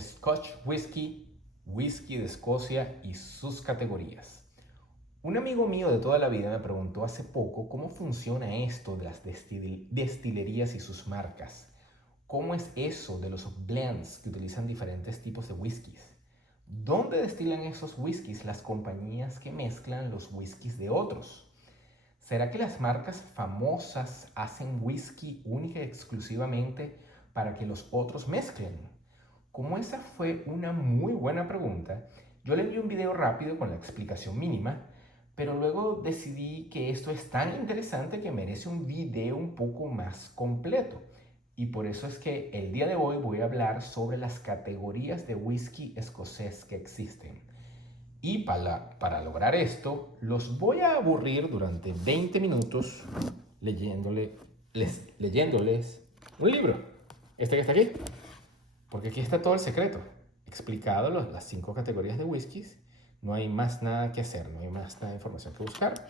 Scotch Whisky, Whisky de Escocia y sus categorías. Un amigo mío de toda la vida me preguntó hace poco cómo funciona esto de las destilerías y sus marcas. ¿Cómo es eso de los blends que utilizan diferentes tipos de whiskies? ¿Dónde destilan esos whiskies las compañías que mezclan los whiskies de otros? ¿Será que las marcas famosas hacen whisky única y exclusivamente para que los otros mezclen? Como esa fue una muy buena pregunta, yo le envié un video rápido con la explicación mínima, pero luego decidí que esto es tan interesante que merece un video un poco más completo. Y por eso es que el día de hoy voy a hablar sobre las categorías de whisky escocés que existen. Y para lograr esto, los voy a aburrir durante 20 minutos leyéndoles un libro. Este que está aquí. Porque aquí está todo el secreto. Explicado las 5 categorías de whiskies. No hay más nada que hacer, no hay más nada de información que buscar.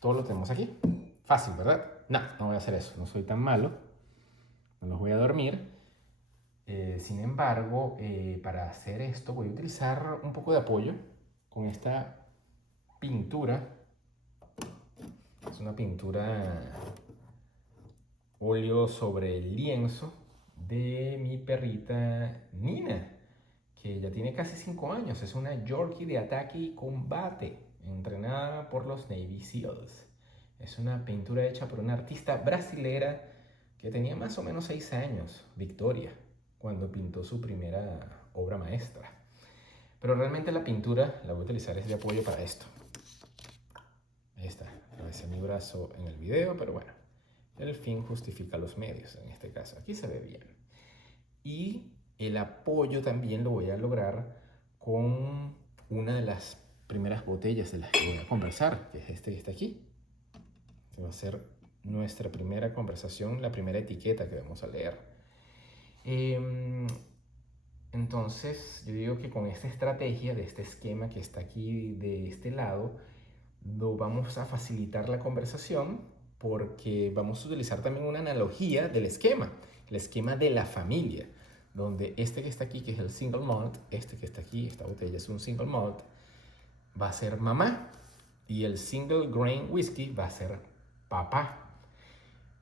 Todo lo tenemos aquí. Fácil, ¿verdad? No voy a hacer eso, no soy tan malo. No los voy a dormir. Sin embargo, para hacer esto voy a utilizar un poco de apoyo con esta pintura. Es una pintura óleo sobre lienzo de mi perrita Nina, que ya tiene casi 5 años. Es una Yorkie de ataque y combate, entrenada por los Navy SEALs. Es una pintura hecha por una artista brasilera que tenía más o menos 6 años, Victoria, cuando pintó su primera obra maestra. Pero realmente la pintura la voy a utilizar es de apoyo para esto. Ahí está, aparece mi brazo en el video, pero bueno, el fin justifica los medios en este caso. Aquí se ve bien. Y el apoyo también lo voy a lograr con una de las primeras botellas de las que voy a conversar, que es este que está aquí. Este va a ser nuestra primera conversación, la primera etiqueta que vamos a leer. Entonces, yo digo que con esta estrategia de este esquema que está aquí de este lado, lo vamos a facilitar la conversación porque vamos a utilizar también una analogía del esquema, el esquema de la familia, donde este que está aquí, que es el single malt, este que está aquí, esta botella es un single malt, va a ser mamá y el single grain whisky va a ser papá.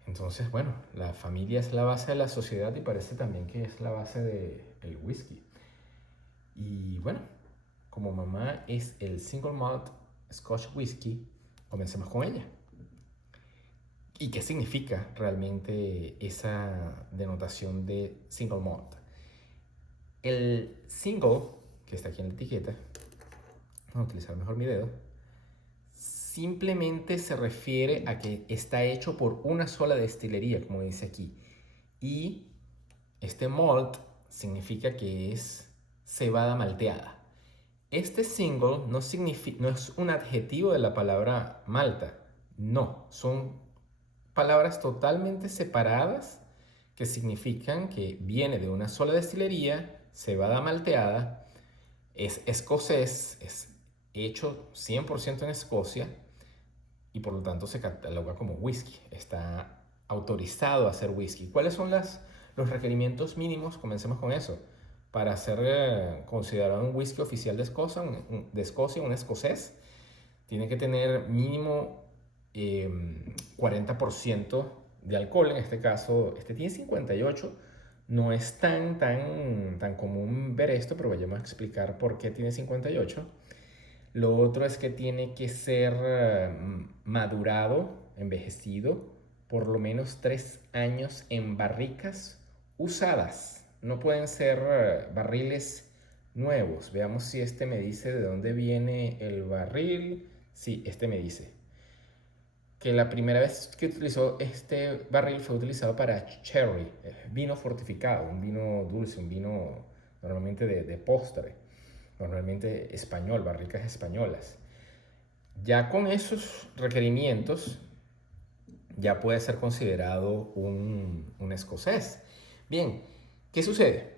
Entonces, bueno, la familia es la base de la sociedad y parece también que es la base del whisky. Y bueno, como mamá es el single malt Scotch Whisky, comencemos con ella. ¿Y qué significa realmente esa denotación de single malt? El single, que está aquí en la etiqueta, voy a utilizar mejor mi dedo, simplemente se refiere a que está hecho por una sola destilería, como dice aquí. Y este malt significa que es cebada malteada. Este single no es un adjetivo de la palabra malta. No, son palabras totalmente separadas que significan que viene de una sola destilería, cebada malteada, es escocés, es hecho 100% en Escocia y por lo tanto se cataloga como whisky. Está autorizado a hacer whisky. ¿Cuáles son los requerimientos mínimos? Comencemos con eso. Para ser considerado un whisky oficial de Escocia, un escocés, tiene que tener mínimo 40% de alcohol. En este caso, este tiene 58. No es tan común ver esto, pero vayamos a explicar por qué tiene 58. Lo otro es que tiene que ser madurado, envejecido, por lo menos 3 años en barricas usadas. No pueden ser barriles nuevos. Veamos si este me dice de dónde viene el barril. Sí, este me dice que la primera vez que utilizó este barril fue utilizado para sherry, vino fortificado, un vino dulce, un vino normalmente de postre, normalmente español, barricas españolas. Ya con esos requerimientos ya puede ser considerado un escocés. Bien, ¿qué sucede?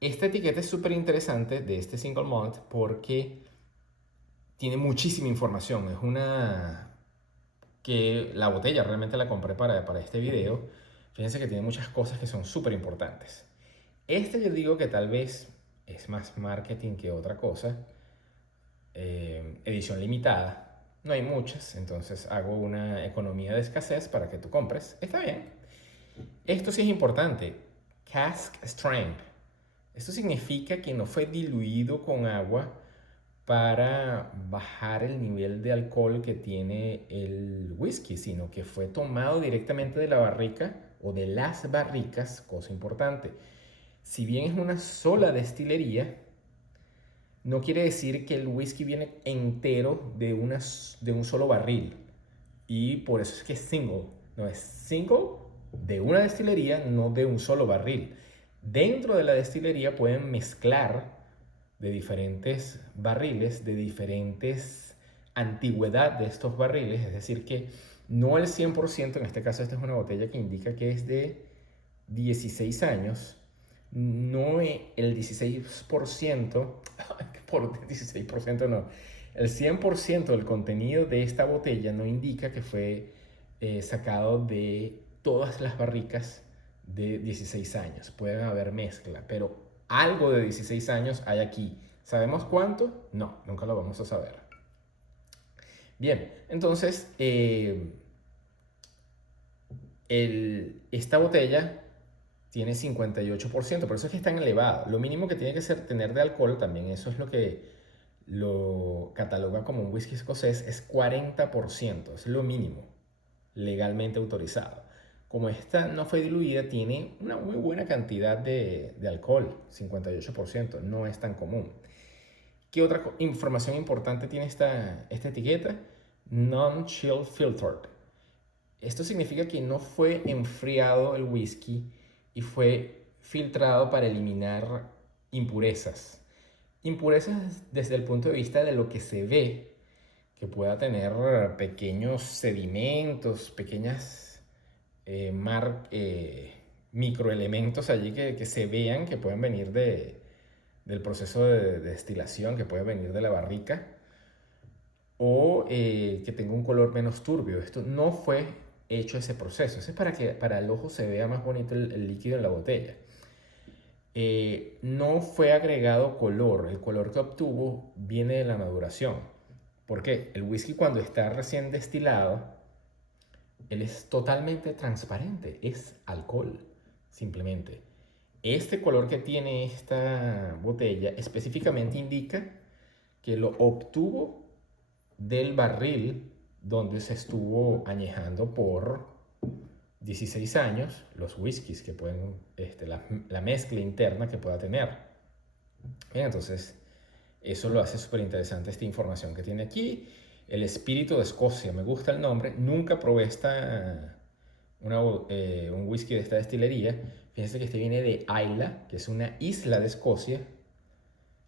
Esta etiqueta es súper interesante de este single malt porque tiene muchísima información. Es una que la botella realmente la compré para este video. Fíjense que tiene muchas cosas que son súper importantes. Este yo digo que tal vez es más marketing que otra cosa. Edición limitada. No hay muchas, entonces hago una economía de escasez para que tú compres. Está bien. Esto sí es importante. Cask strength. Esto significa que no fue diluido con agua para bajar el nivel de alcohol que tiene el whisky, sino que fue tomado directamente de la barrica o de las barricas, cosa importante. Si bien es una sola destilería, no quiere decir que el whisky viene entero de un solo barril. Y por eso es que es single. No es single de una destilería, no de un solo barril. Dentro de la destilería pueden mezclar de diferentes barriles, de diferentes antigüedad de estos barriles. Es decir, que no el 100%, en este caso esta es una botella que indica que es de 16 años, no el 16%, por 16% no, el 100% del contenido de esta botella no indica que fue sacado de todas las barricas de 16 años. Pueden haber mezcla, pero algo de 16 años hay aquí. ¿Sabemos cuánto? No, nunca lo vamos a saber. Bien, entonces esta botella tiene 58%, por eso es que es tan elevado. Lo mínimo que tiene que ser tener de alcohol, también eso es lo que lo cataloga como un whisky escocés, es 40%, es lo mínimo legalmente autorizado. Como esta no fue diluida, tiene una muy buena cantidad de alcohol, 58%, no es tan común. ¿Qué otra información importante tiene esta etiqueta? Non-chill filtered. Esto significa que no fue enfriado el whisky y fue filtrado para eliminar impurezas. Impurezas desde el punto de vista de lo que se ve, que pueda tener pequeños sedimentos, pequeñas microelementos allí que se vean, que pueden venir del proceso de destilación, que puede venir de la barrica, o que tenga un color menos turbio. Esto no fue hecho ese proceso. Eso es para que para el ojo se vea más bonito el líquido en la botella. No fue agregado color. El color que obtuvo viene de la maduración. ¿Por qué? El whisky cuando está recién destilado, él es totalmente transparente. Es alcohol, simplemente. Este color que tiene esta botella específicamente indica que lo obtuvo del barril donde se estuvo añejando por 16 años los whiskies que pueden, la mezcla interna que pueda tener. Bien, entonces, eso lo hace súper interesante esta información que tiene aquí. El espíritu de Escocia, me gusta el nombre. Nunca probé un whisky de esta destilería. Fíjense que este viene de Islay, que es una isla de Escocia,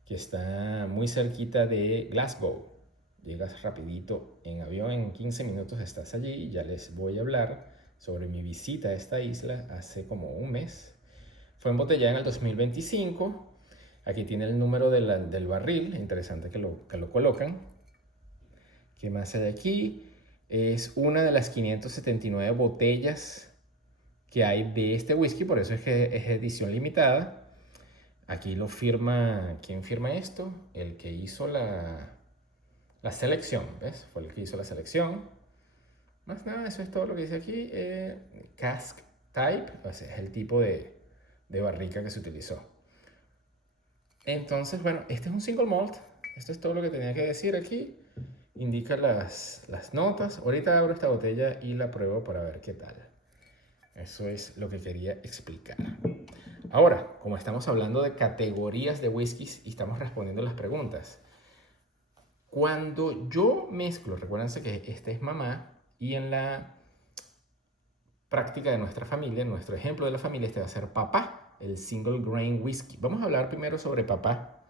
que está muy cerquita de Glasgow. Llegas rapidito en avión, en 15 minutos estás allí. Ya les voy a hablar sobre mi visita a esta isla hace como un mes. Fue embotellada en el 2025. Aquí tiene el número del barril, interesante que lo colocan. ¿Qué más hay aquí? Es una de las 579 botellas que hay de este whisky, por eso es que es edición limitada. Aquí lo firma, ¿quién firma esto? El que hizo la selección, ¿ves? Fue el que hizo la selección. Más nada, eso es todo lo que dice aquí. Cask type, o sea, es el tipo de barrica que se utilizó. Entonces, bueno, este es un single malt. Esto es todo lo que tenía que decir aquí. Indica las notas. Ahorita abro esta botella y la pruebo para ver qué tal. Eso es lo que quería explicar. Ahora, como estamos hablando de categorías de whiskies y estamos respondiendo las preguntas, cuando yo mezclo, recuérdense que este es mamá y en la práctica de nuestra familia, en nuestro ejemplo de la familia, este va a ser papá, el single grain whisky. Vamos a hablar primero sobre papá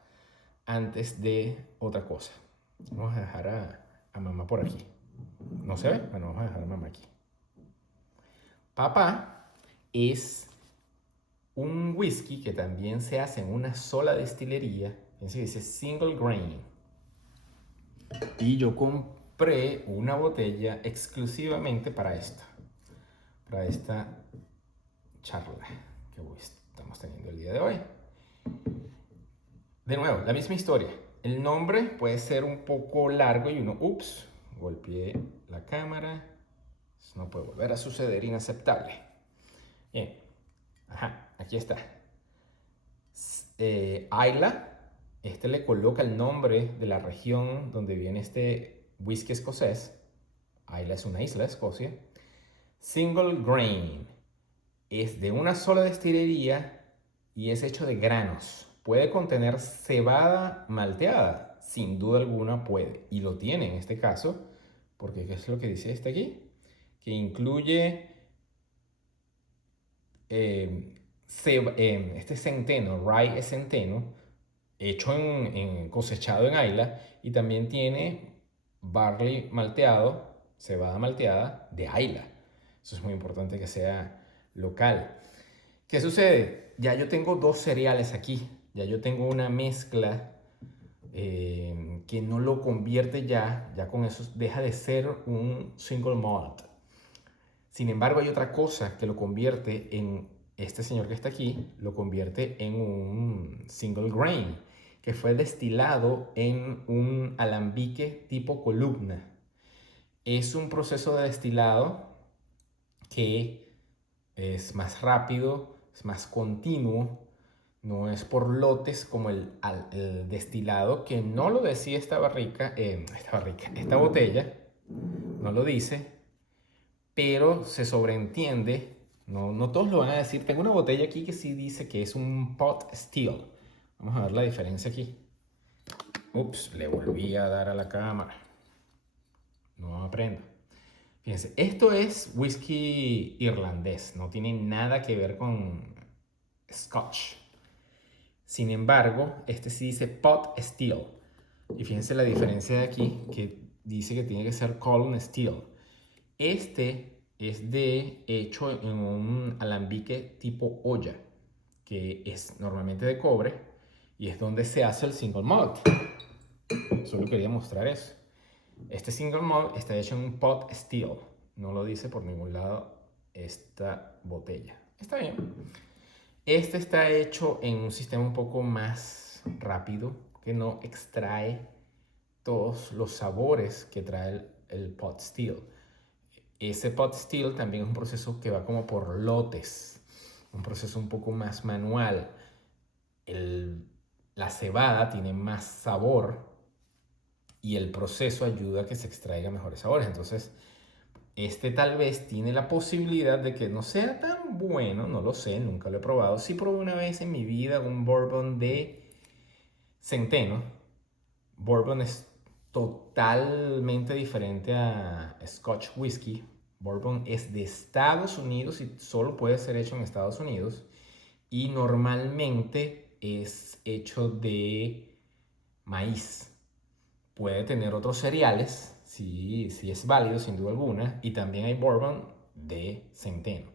antes de otra cosa. Vamos a dejar a mamá por aquí. ¿No se ve? Bueno, vamos a dejar a mamá aquí. Papá es un whisky que también se hace en una sola destilería. Fíjense que dice single grain. Y yo compré una botella exclusivamente para esta charla que estamos teniendo el día de hoy. De nuevo, la misma historia. El nombre puede ser un poco largo y uno, ups, golpeé la cámara. Eso no puede volver a suceder, inaceptable. Bien, ajá, aquí está. Islay, este le coloca el nombre de la región donde viene este whisky escocés. Islay es una isla de Escocia. Single grain, es de una sola destilería y es hecho de granos. Puede contener cebada malteada, sin duda alguna puede. Y lo tiene en este caso, porque ¿qué es lo que dice este aquí? Que incluye este centeno, rye es centeno, hecho cosechado en Islay, y también tiene barley malteado, cebada malteada de Islay. Eso es muy importante que sea local. ¿Qué sucede? Ya yo tengo dos cereales aquí. Ya yo tengo una mezcla que no lo convierte ya con eso deja de ser un single malt. Sin embargo, hay otra cosa que lo convierte en, este señor que está aquí, lo convierte en un single grain, que fue destilado en un alambique tipo columna. Es un proceso de destilado que es más rápido, es más continuo, no es por lotes como el destilado, que no lo decía esta botella, no lo dice, pero se sobreentiende, no todos lo van a decir. Tengo una botella aquí que sí dice que es un pot still. Vamos a ver la diferencia aquí. Ups, le volví a dar a la cámara. No aprendo. Fíjense, esto es whisky irlandés, no tiene nada que ver con Scotch. Sin embargo, este sí dice pot still. Y fíjense la diferencia de aquí, que dice que tiene que ser column steel. Este es hecho en un alambique tipo olla, que es normalmente de cobre y es donde se hace el single malt. Solo quería mostrar eso. Este single malt está hecho en un pot still. No lo dice por ningún lado esta botella. Está bien. Este está hecho en un sistema un poco más rápido, que no extrae todos los sabores que trae el pot still. Ese pot still también es un proceso que va como por lotes, un proceso un poco más manual. La cebada tiene más sabor y el proceso ayuda a que se extraigan mejores sabores. Entonces, este tal vez tiene la posibilidad de que no sea tan bueno, no lo sé, nunca lo he probado. Sí probé una vez en mi vida un bourbon de centeno. Bourbon es totalmente diferente a Scotch whisky. Bourbon es de Estados Unidos y solo puede ser hecho en Estados Unidos. Y normalmente es hecho de maíz. Puede tener otros cereales, sí, sí es válido sin duda alguna. Y también hay bourbon de centeno.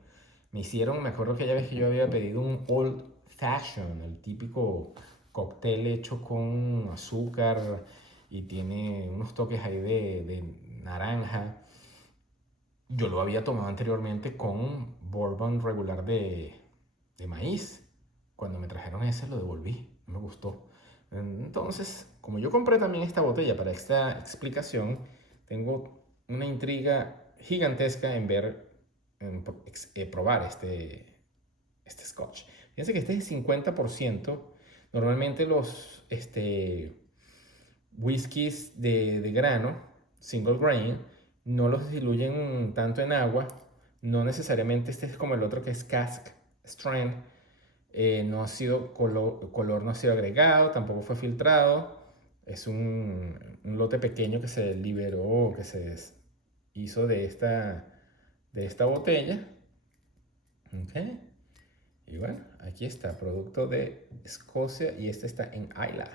Me acuerdo que aquella vez que yo había pedido un Old Fashion, el típico cóctel hecho con azúcar y tiene unos toques ahí de naranja. Yo lo había tomado anteriormente con bourbon regular de maíz. Cuando me trajeron ese lo devolví, no me gustó. Entonces, como yo compré también esta botella para esta explicación, tengo una intriga gigantesca en probar este Scotch. Fíjense que este es 50%. Normalmente los whiskies de grano, single grain, no los diluyen tanto en agua. No necesariamente este es como el otro que es cask strength. No ha sido color no ha sido agregado, tampoco fue filtrado. Es un lote pequeño que se liberó, que se hizo de esta botella. Okay. Y bueno, aquí está, producto de Escocia y este está en Islay.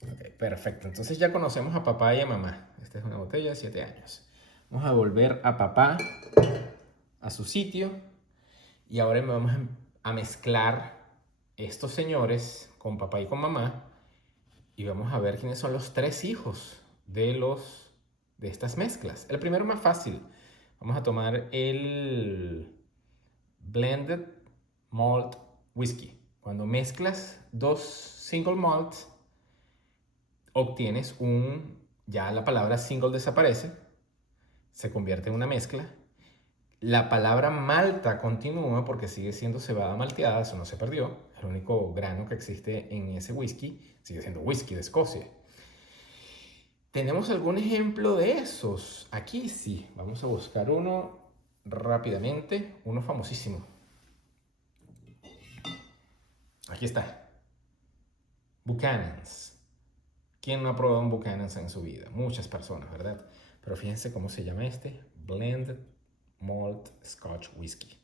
Okay, perfecto, entonces ya conocemos a papá y a mamá. Esta es una botella de 7 años. Vamos a volver a papá a su sitio y ahora vamos a mezclar estos señores con papá y con mamá y vamos a ver quiénes son los 3 hijos de estas mezclas. El primero más fácil. Vamos a tomar el Blended malt whisky. Cuando mezclas dos single malts, obtienes ya la palabra single desaparece, se convierte en una mezcla. La palabra malta continúa porque sigue siendo cebada malteada, eso no se perdió. El único grano que existe en ese whisky sigue siendo whisky de Escocia. ¿Tenemos algún ejemplo de esos? Aquí sí, vamos a buscar uno rápidamente, uno famosísimo. Aquí está. Buchanan's. ¿Quién no ha probado un Buchanan's en su vida? Muchas personas, ¿verdad? Pero fíjense cómo se llama este. Blended Malt Scotch Whisky.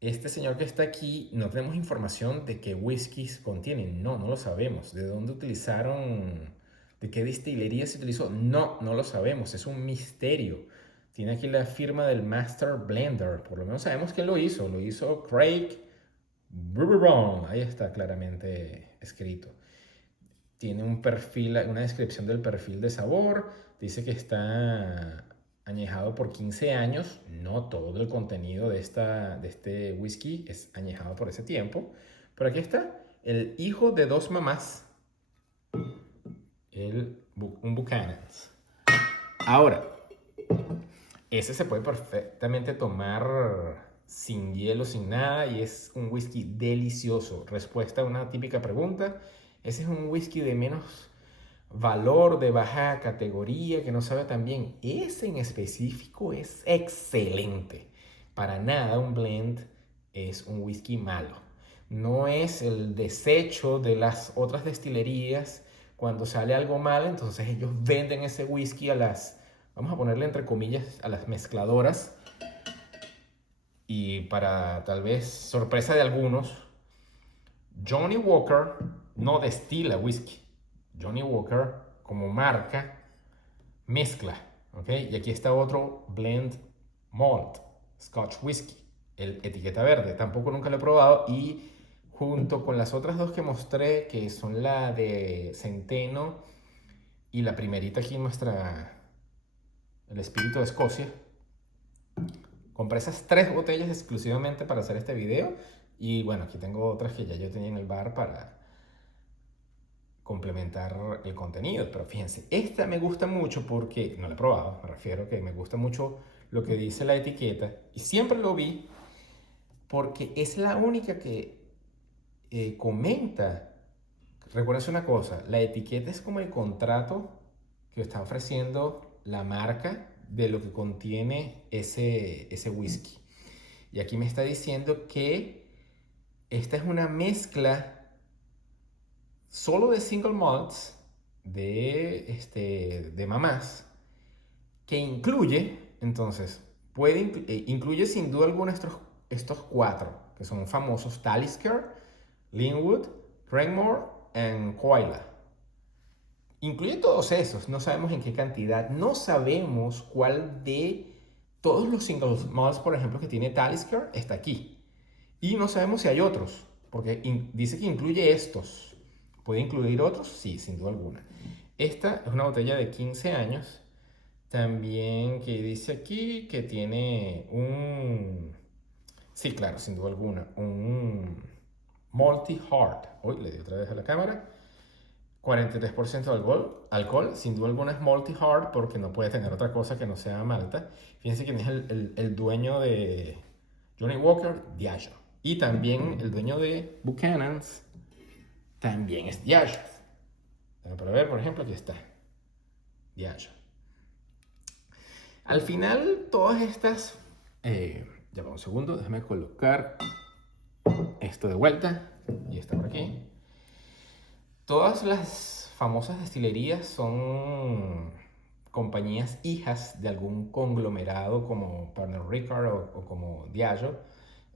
Este señor que está aquí, no tenemos información de qué whiskies contienen. No lo sabemos. ¿De dónde utilizaron? ¿De qué distillería se utilizó? No lo sabemos. Es un misterio. Tiene aquí la firma del Master Blender. Por lo menos sabemos quién lo hizo. Lo hizo Craig Bourbon. Ahí está claramente escrito. Tiene un perfil, una descripción del perfil de sabor. Dice que está añejado por 15 años. No todo el contenido de este whisky es añejado por ese tiempo. Pero aquí está, el hijo de dos mamás, un Buchanan's. Ahora, ese se puede perfectamente tomar sin hielo, sin nada, y es un whisky delicioso. Respuesta a una típica pregunta: ese es un whisky de menos valor, de baja categoría, que no sabe tan bien. Ese en específico es excelente. Para nada un blend es un whisky malo. No es el desecho de las otras destilerías. Cuando sale algo mal, entonces ellos venden ese whisky a las, vamos a ponerle entre comillas, a las mezcladoras. Y para tal vez sorpresa de algunos, Johnnie Walker no destila whisky. Johnnie Walker, como marca, mezcla. ¿Ok? Y aquí está otro Blend Malt Scotch Whisky, el etiqueta verde. Tampoco nunca lo he probado. Y junto con las otras dos que mostré, que son la de Centeno y la primerita aquí el Espíritu de Escocia, compré esas 3 botellas exclusivamente para hacer este video. Y bueno, aquí tengo otras que ya yo tenía en el bar para complementar el contenido. Pero fíjense, esta me gusta mucho porque, no la he probado, me refiero que me gusta mucho lo que dice la etiqueta. Y siempre lo vi porque es la única que comenta. Recuerden una cosa, la etiqueta es como el contrato que está ofreciendo la marca de lo que contiene ese whisky. Y aquí me está diciendo que esta es una mezcla solo de single malts de mamás, que incluye, entonces, incluye sin duda alguna estos 4, que son famosos: Talisker, Linwood, Craigmore y Coila. Incluye todos esos, no sabemos en qué cantidad, no sabemos cuál de todos los single malts, por ejemplo, que tiene Talisker está aquí. Y no sabemos si hay otros, porque dice que incluye estos. ¿Puede incluir otros? Sí, sin duda alguna. Esta es una botella de 15 años. También que dice aquí que tiene sí, claro, sin duda alguna, un multi-hard. Uy, le di otra vez a la cámara. 43% de alcohol, sin duda alguna es multi-hard porque no puede tener otra cosa que no sea malta. Fíjense quién es el dueño de Johnnie Walker, Diageo. Y también el dueño de Buchanan's también es Diageo. Para ver, por ejemplo, aquí está Diageo. Al final, todas estas... ya va un segundo, déjame colocar esto de vuelta. Y está por aquí. Todas las famosas destilerías son compañías hijas de algún conglomerado como Pernod Ricard o como Diageo.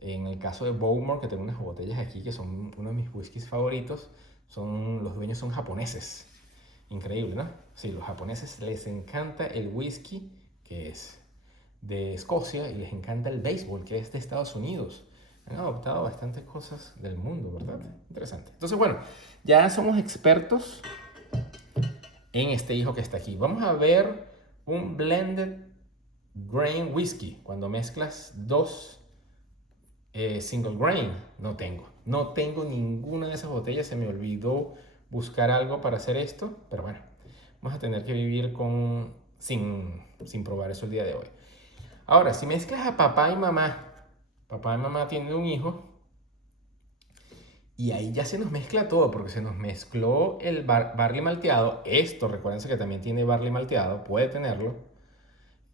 En el caso de Bowmore, que tengo unas botellas aquí que son uno de mis whiskies favoritos, los dueños son japoneses. Increíble, ¿no? Sí, los japoneses les encanta el whisky, que es de Escocia, y les encanta el béisbol, que es de Estados Unidos. Han adoptado bastantes cosas del mundo, ¿verdad? Interesante. Entonces, bueno, ya somos expertos en este hijo que está aquí. Vamos a ver un blended grain whisky, cuando mezclas dos single grain, no tengo. No tengo ninguna de esas botellas, se me olvidó buscar algo para hacer esto, pero bueno, vamos a tener que vivir sin probar eso el día de hoy. Ahora, si mezclas a papá y mamá tienen un hijo, y ahí ya se nos mezcla todo, porque se nos mezcló el barley malteado. Esto, recuérdense que también tiene barley malteado, puede tenerlo.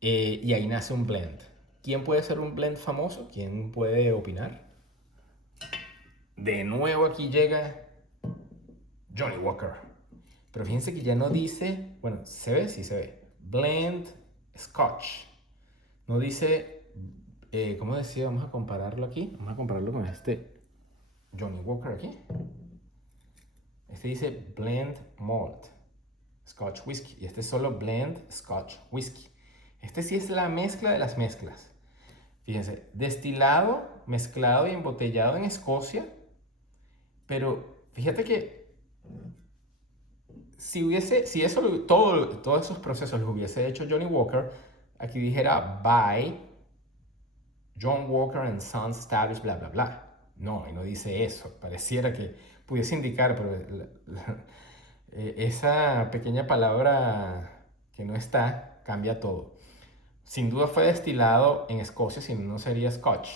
Y ahí nace un blend. ¿Quién puede ser un blend famoso? ¿Quién puede opinar? De nuevo aquí llega Johnny Walker. Pero fíjense que ya no dice, bueno, ¿se ve? Sí se ve. Blend Scotch. No dice, ¿cómo decía? Vamos a compararlo aquí. Vamos a compararlo con este Johnny Walker aquí. Este dice Blend Malt Scotch Whisky. Y este es solo Blend Scotch Whisky. Este sí es la mezcla de las mezclas. Fíjense, destilado, mezclado y embotellado en Escocia. Pero fíjate que si eso, todos esos procesos los hubiese hecho Johnny Walker, aquí dijera by John Walker and Sons Established, bla, bla, bla. No, y no dice eso. Pareciera que pudiese indicar, pero esa pequeña palabra que no está cambia todo. Sin duda fue destilado en Escocia, si no sería Scotch.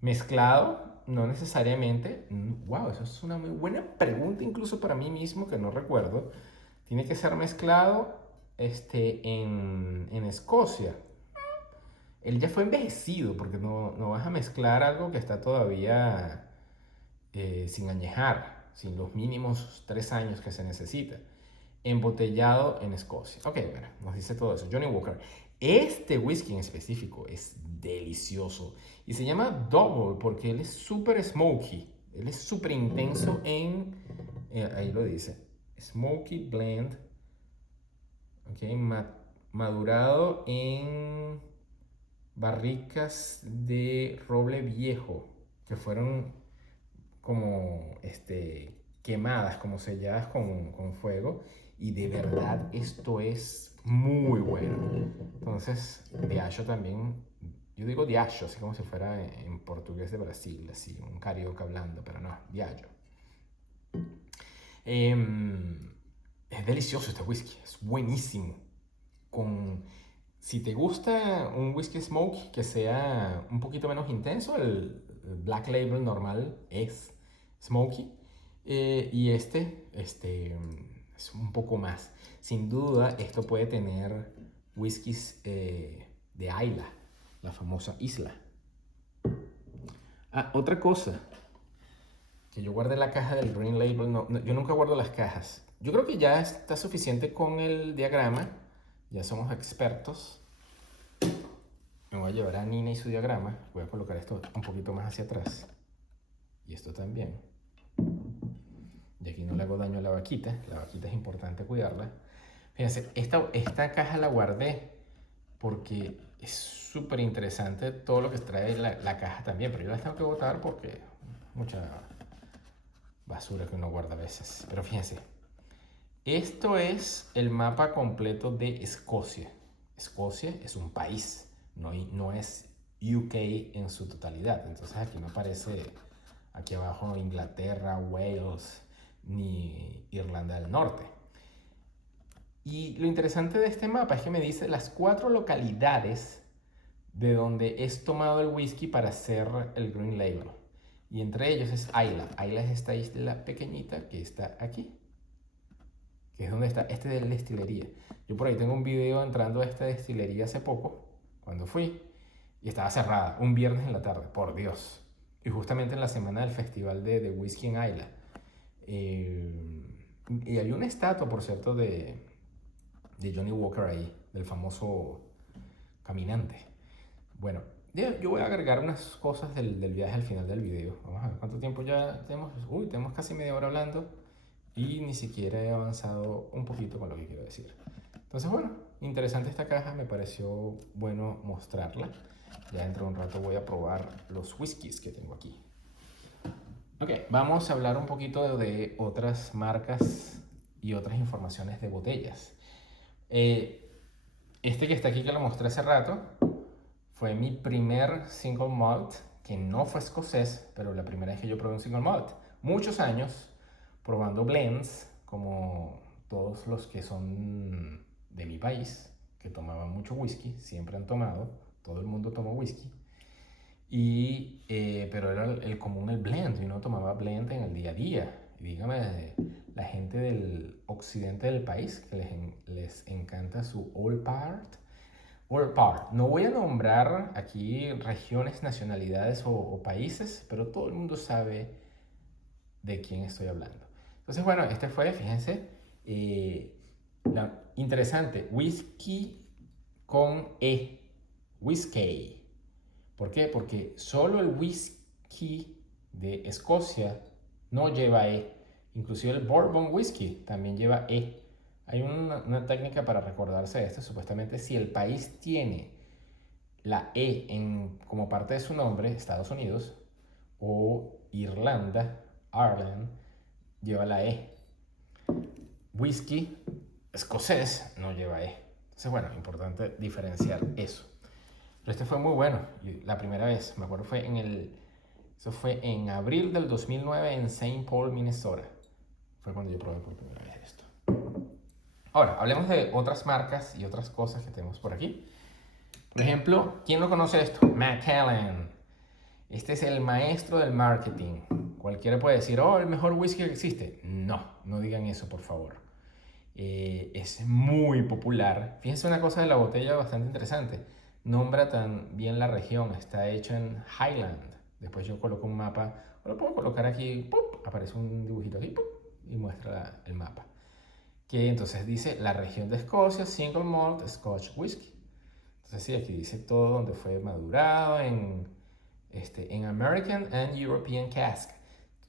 Mezclado, no necesariamente. Wow, eso es una muy buena pregunta, incluso para mí mismo, que no recuerdo. Tiene que ser mezclado en Escocia. Él ya fue envejecido, porque no vas a mezclar algo que está todavía sin añejar, sin los mínimos 3 años que se necesita. Embotellado en Escocia. Ok, bueno, nos dice todo eso. Johnny Walker. Este whisky en específico es delicioso y se llama Double porque él es súper smoky. Él es súper intenso ahí lo dice, smoky blend, okay, madurado en barricas de roble viejo que fueron como quemadas, como selladas con fuego. Y de verdad esto es muy bueno. Entonces, diacho también, yo digo diacho, así como si fuera en portugués de Brasil, así, un carioca hablando, pero no, diacho. Es delicioso este whisky, es buenísimo. Si te gusta un whisky smoke que sea un poquito menos intenso, el Black Label normal es smoky. Y es un poco más. Sin duda, esto puede tener whiskies de Islay, la famosa isla. Ah, otra cosa, que yo guardé la caja del Green Label. Yo nunca guardo las cajas. Yo creo que ya está suficiente con el diagrama. Ya somos expertos. Me voy a llevar a Nina y su diagrama. Voy a colocar esto un poquito más hacia atrás. Y esto también. Y aquí no le hago daño a la vaquita. La vaquita es importante cuidarla. Fíjense, esta caja la guardé porque es súper interesante todo lo que trae la caja también. Pero yo las tengo que botar porque mucha basura que uno guarda a veces. Pero fíjense, esto es el mapa completo de Escocia. Escocia es un país, no es UK en su totalidad. Entonces aquí no aparece aquí abajo Inglaterra, Wales, ni Irlanda del Norte. Y lo interesante de este mapa es que me dice las 4 localidades de donde es tomado el whisky para hacer el Green Label. Y entre ellos es Islay. Islay es esta isla pequeñita que está aquí, que es donde está, de la destilería. Yo por ahí tengo un video entrando a esta destilería hace poco, cuando fui, y estaba cerrada, un viernes en la tarde, por Dios. Y justamente en la semana del festival de whisky en Islay. Y había una estatua, por cierto, de Johnny Walker ahí, del famoso caminante. Bueno, yo voy a agregar unas cosas del viaje al final del video. Vamos a ver cuánto tiempo ya tenemos. Uy, tenemos casi media hora hablando y ni siquiera he avanzado un poquito con lo que quiero decir. Entonces, bueno, interesante esta caja, me pareció bueno mostrarla. Ya dentro de un rato voy a probar los whiskies que tengo aquí. Ok, vamos a hablar un poquito de otras marcas y otras informaciones de botellas. Este que está aquí, que lo mostré hace rato, fue mi primer single malt que no fue escocés, pero la primera vez que yo probé un single malt. Muchos años probando blends, como todos los que son de mi país, que tomaban mucho whisky, siempre han tomado, todo el mundo toma whisky. Pero era el común el blend, y uno tomaba blend en el día a día. Y dígame, desde la gente del occidente del país, que les encanta su Old Part. Old Part. No voy a nombrar aquí regiones, nacionalidades o países, pero todo el mundo sabe de quién estoy hablando. Entonces, bueno, este fue, fíjense, interesante, whisky con E, whisky. ¿Por qué? Porque solo el whisky de Escocia no lleva E. Inclusive el Bourbon Whisky también lleva E. Hay una técnica para recordarse de esto. Supuestamente si el país tiene la E como parte de su nombre, Estados Unidos, o Irlanda, Ireland, lleva la E. Whisky escocés no lleva E. Entonces, bueno, importante diferenciar eso. Pero este fue muy bueno. La primera vez, me acuerdo, eso fue en abril del 2009 en Saint Paul, Minnesota. Fue cuando yo probé por primera vez esto. Ahora, hablemos de otras marcas y otras cosas que tenemos por aquí. Por ejemplo, ¿quién no conoce esto? Macallan. Este es el maestro del marketing. Cualquiera puede decir, oh, el mejor whisky que existe. No, no digan eso, por favor. Es muy popular. Fíjense una cosa de la botella bastante interesante. Nombra también la región. Está hecho en Highland. Después yo coloco un mapa. O lo puedo colocar aquí. ¡Pup! Aparece un dibujito aquí. ¡Pup! Y muestra el mapa. Que entonces dice la región de Escocia, single malt, Scotch whisky. Entonces sí, aquí dice todo donde fue madurado en American and European cask.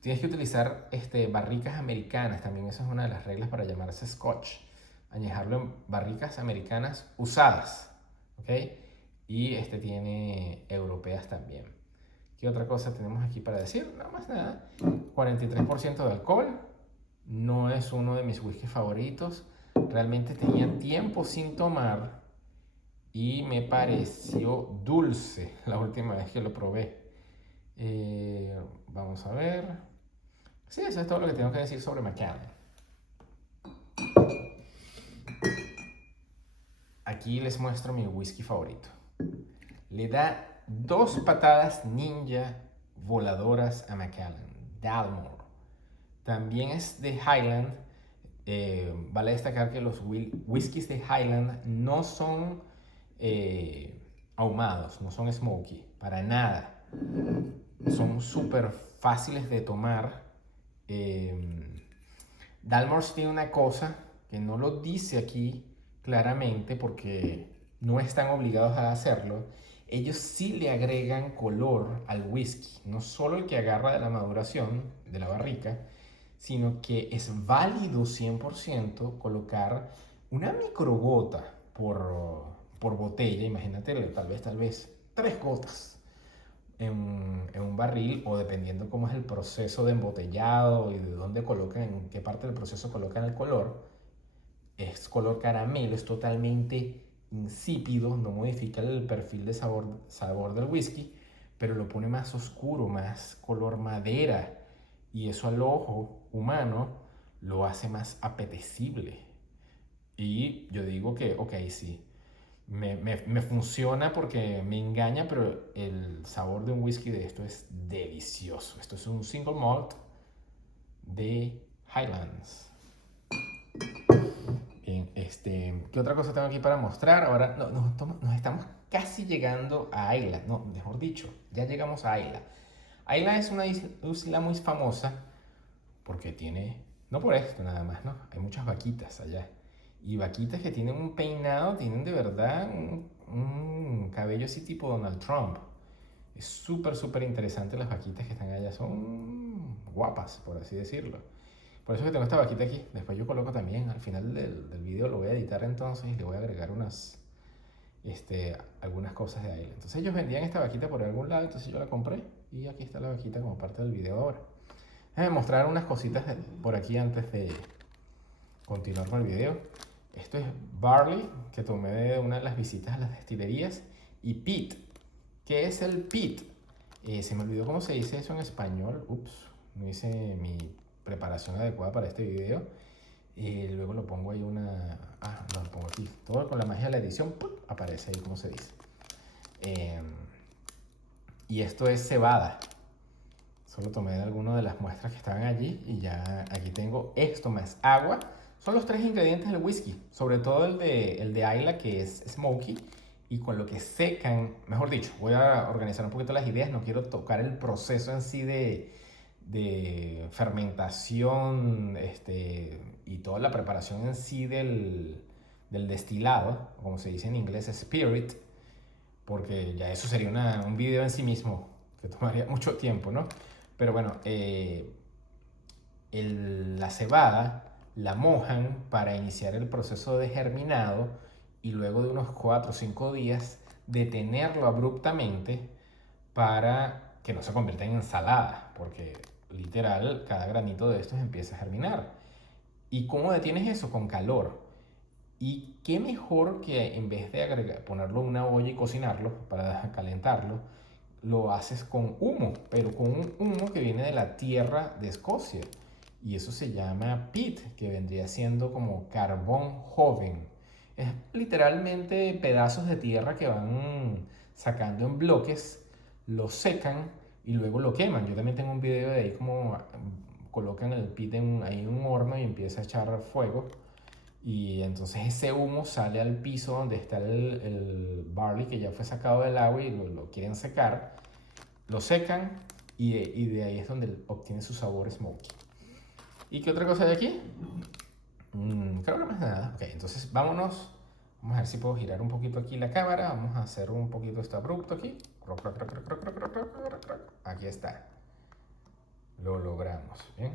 Tienes que utilizar barricas americanas, también esa es una de las reglas para llamarse Scotch. Añejarlo en barricas americanas usadas, ¿ok? Y tiene europeas también. ¿Qué otra cosa tenemos aquí para decir? No más nada. 43% de alcohol. No es uno de mis whiskies favoritos. Realmente tenía tiempo sin tomar y me pareció dulce la última vez que lo probé. Vamos a ver. Sí, eso es todo lo que tengo que decir sobre Macallan. Aquí les muestro mi whisky favorito. Le da 2 patadas ninja voladoras a Macallan. Dalmore. También es de Highland. Vale destacar que los whiskies de Highland no son ahumados, no son smoky, para nada. Son súper fáciles de tomar. Dalmore tiene una cosa que no lo dice aquí claramente porque no están obligados a hacerlo. Ellos sí le agregan color al whisky, no solo el que agarra de la maduración de la barrica, sino que es válido 100% colocar una microgota por botella. Imagínate, tal vez 3 gotas en un barril, o dependiendo cómo es el proceso de embotellado y de dónde colocan, en qué parte del proceso colocan el color. Es color caramelo, es totalmente insípido, no modifica el perfil de sabor del whisky, pero lo pone más oscuro, más color madera, y eso al ojo humano lo hace más apetecible. Y yo digo que, ok, sí, me funciona porque me engaña, pero el sabor de un whisky de esto es delicioso. Esto es un single malt de Highlands. Bien, ¿qué otra cosa tengo aquí para mostrar? Ahora nos estamos casi llegando a Islay. No, mejor dicho, ya llegamos a Islay. Islay es una isla muy famosa porque tiene, no por esto nada más, ¿no? Hay muchas vaquitas allá. Y vaquitas que tienen un peinado, tienen de verdad un cabello así tipo Donald Trump. Es súper, súper interesante las vaquitas que están allá. Son guapas, por así decirlo. Por eso que tengo esta vaquita aquí. Después yo coloco también, al final del video lo voy a editar entonces y le voy a agregar algunas cosas de ahí. Entonces ellos vendían esta vaquita por algún lado, entonces yo la compré y aquí está la vaquita como parte del video ahora. Déjame mostrar unas cositas por aquí antes de continuar con el video. Esto es Barley, que tomé de una de las visitas a las destilerías. Y Peat. ¿Qué es el Peat? Se me olvidó cómo se dice eso en español. Ups, no hice mi preparación adecuada para este video. Luego lo pongo ahí no, lo pongo aquí. Todo con la magia de la edición, ¡pum!, aparece ahí cómo se dice. Y esto es cebada. Solo tomé de algunas de las muestras que estaban allí y ya aquí tengo esto más agua. Son los 3 ingredientes del whisky, sobre todo el de Islay, que es smoky, y con lo que secan, mejor dicho, voy a organizar un poquito las ideas, no quiero tocar el proceso en sí de fermentación y toda la preparación en sí del destilado, como se dice en inglés, spirit, porque ya eso sería un video en sí mismo que tomaría mucho tiempo, ¿no? Pero bueno, la cebada la mojan para iniciar el proceso de germinado y luego de unos 4 o 5 días detenerlo abruptamente para que no se convierta en ensalada, porque literal cada granito de estos empieza a germinar. ¿Y cómo detienes eso? Con calor. Y qué mejor que en vez de ponerlo en una olla y cocinarlo para calentarlo, lo haces con humo, pero con un humo que viene de la tierra de Escocia. Y eso se llama peat, que vendría siendo como carbón joven. Es literalmente pedazos de tierra que van sacando en bloques, lo secan y luego lo queman. Yo también tengo un video de ahí como colocan el peat ahí en un horno y empieza a echar fuego. Y entonces ese humo sale al piso donde está el barley que ya fue sacado del agua y lo quieren secar. Lo secan y de ahí es donde obtiene su sabor smoky. ¿Y qué otra cosa hay aquí? Creo que más nada. Ok, entonces vámonos. Vamos a ver si puedo girar un poquito aquí la cámara. Vamos a hacer un poquito esto abrupto aquí. Aquí está. Lo logramos. ¿Bien?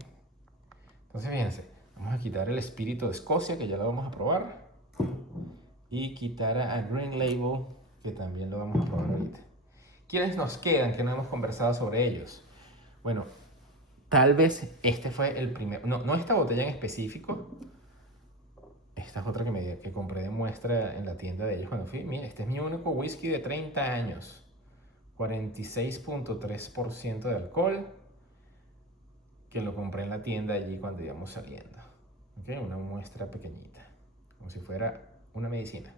Entonces fíjense, vamos a quitar el espíritu de Escocia, que ya lo vamos a probar. Y quitar a Green Label, que también lo vamos a probar ahorita. ¿Quiénes nos quedan que no hemos conversado sobre ellos? Bueno, tal vez este fue el primero. No esta botella en específico. Esta es otra que compré de muestra en la tienda de ellos cuando fui. Mira, este es mi único whisky de 30 años. 46.3% de alcohol. Que lo compré en la tienda allí cuando íbamos saliendo. ¿Okay? Una muestra pequeñita. Como si fuera una medicina.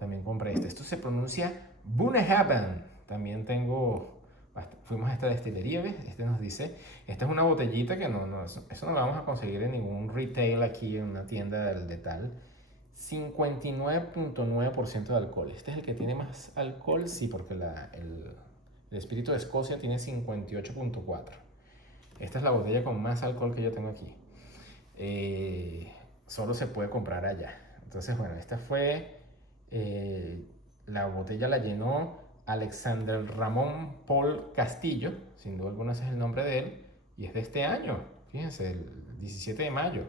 También compré este. Esto se pronuncia Bunnahabhain. También fuimos a esta destilería, ¿ves? Este nos dice, esta es una botellita que eso no lo vamos a conseguir en ningún retail aquí en una tienda de tal. 59.9% de alcohol. Este es el que tiene más alcohol, sí, porque el espíritu de Escocia tiene 58.4. Esta es la botella con más alcohol que yo tengo aquí. Solo se puede comprar allá. Entonces, bueno, esta fue... la botella la llenó Alexander Ramón Paul Castillo, sin duda alguna ese es el nombre de él, y es de este año, fíjense, el 17 de mayo.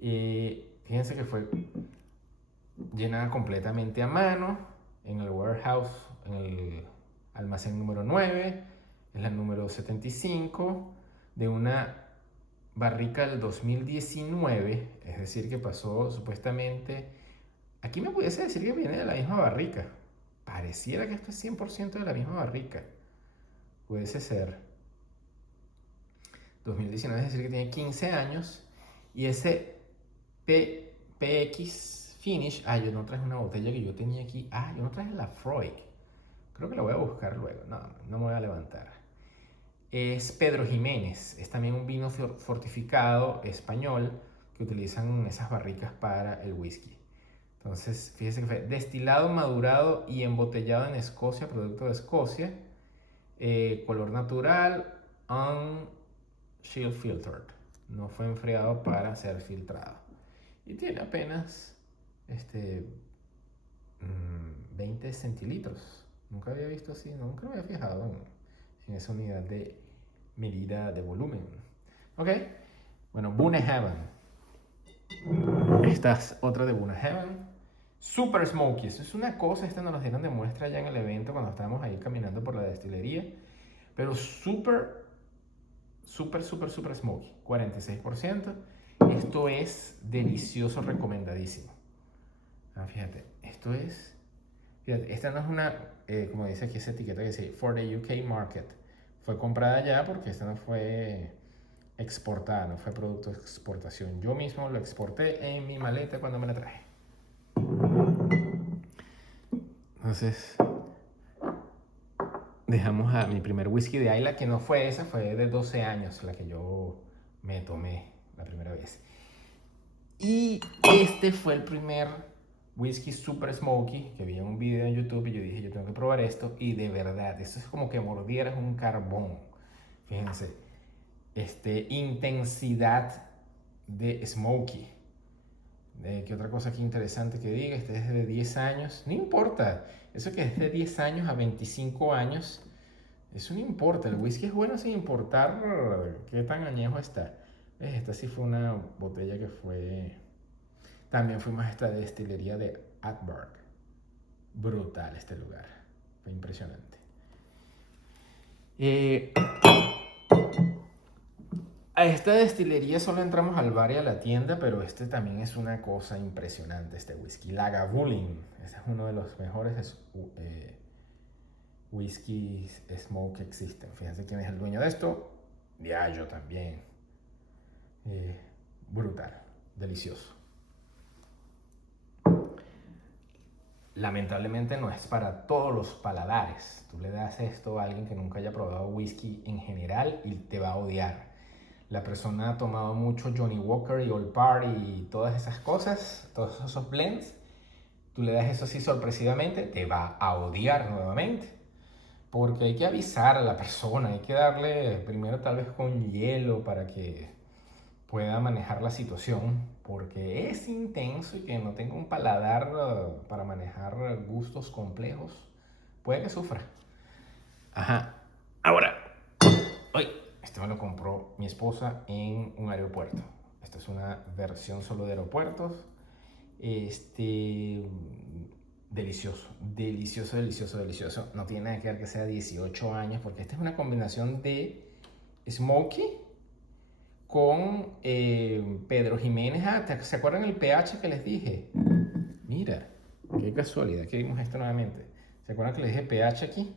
Fíjense que fue llenada completamente a mano en el warehouse, en el almacén número 9, es la número 75, de una barrica del 2019, es decir, que pasó supuestamente... Aquí me pudiese decir que viene de la misma barrica. Pareciera que esto es 100% de la misma barrica. Pudiese ser. 2019 es decir que tiene 15 años. Y ese PX Finish... yo no traje una botella que yo tenía aquí. Yo no traje la Freud. Creo que la voy a buscar luego. No me voy a levantar. Es Pedro Jiménez. Es también un vino fortificado español que utilizan esas barricas para el whisky. Entonces, fíjese que fue destilado, madurado y embotellado en Escocia, producto de Escocia. Color natural, unshield filtered. No fue enfriado para ser filtrado. Y tiene apenas 20 centilitros. Nunca había visto así, nunca me había fijado en esa unidad de medida de volumen. Ok, bueno, Bunnahabhain. Esta es otra de Bunnahabhain. Super Smoky, eso es una cosa, esta nos la dieron de muestra ya en el evento cuando estábamos ahí caminando por la destilería, pero super smoky, 46%. Esto es delicioso, recomendadísimo. Fíjate, esto es Fíjate, esta no es una, como dice aquí esa etiqueta que dice, for the UK market. Fue comprada ya porque esta no fue exportada, no fue producto de exportación. Yo mismo lo exporté en mi maleta cuando me la traje. Entonces, dejamos a mi primer whisky de Islay, que no fue esa, fue de 12 años la que yo me tomé la primera vez. Y este fue el primer whisky super smoky que vi en un video en YouTube y yo dije, yo tengo que probar esto. Y de verdad, esto es como que mordieras un carbón. Fíjense, intensidad de smoky. ¿Qué otra cosa aquí interesante que diga? Este es de 10 años. No importa. Eso que es de 10 años a 25 años, eso no importa. El whisky es bueno sin importar qué tan añejo está. Esta sí fue una botella que fue... También fuimos a esta destilería de Atburg. Brutal este lugar. Fue impresionante. A esta destilería solo entramos al bar y a la tienda, pero este también es una cosa impresionante, este whisky. Lagavulin. Este es uno de los mejores whiskies smoke que existen. Fíjense quién es el dueño de esto. Diageo también. Brutal. Delicioso. Lamentablemente no es para todos los paladares. Tú le das esto a alguien que nunca haya probado whisky en general y te va a odiar. La persona ha tomado mucho Johnny Walker y Old Party y todas esas cosas, todos esos blends. Tú le das eso así sorpresivamente, te va a odiar nuevamente. Porque hay que avisar a la persona, hay que darle primero tal vez con hielo para que pueda manejar la situación, porque es intenso y que no tenga un paladar para manejar gustos complejos, puede que sufra. Ajá. Ahora, hoy, este me lo compró mi esposa en un aeropuerto. Esta es una versión solo de aeropuertos. Delicioso, delicioso, delicioso, delicioso. No tiene nada que ver que sea 18 años, porque esta es una combinación de Smokey con Pedro Jiménez. ¿Se acuerdan el pH que les dije? Mira, qué casualidad que vimos esto nuevamente. ¿Se acuerdan que les dije pH aquí?